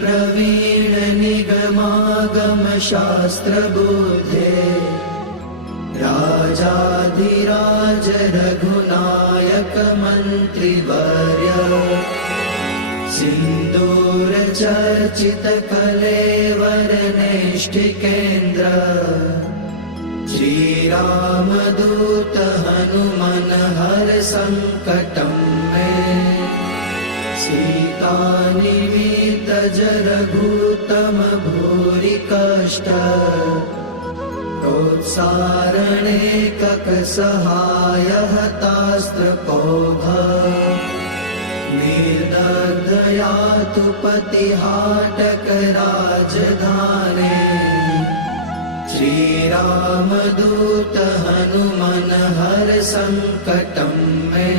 प्रवीण निगमागम शास्त्र बुद्धे राजाधिराज रघुनायक मंत्रिवर्य सिंदूर चर्चित कलेवर नेष्टिकेन्द्र श्री राम दूत हनुमन हर संकटं मे सीता निमित्त रघुतम भूरि कष्ट प्रोत्सारणे कक सहाय हतास्त्र पौध निर्दग्धयातु पतिहाटक राजधाने श्री राम दूत हनुमन हर संकटं मे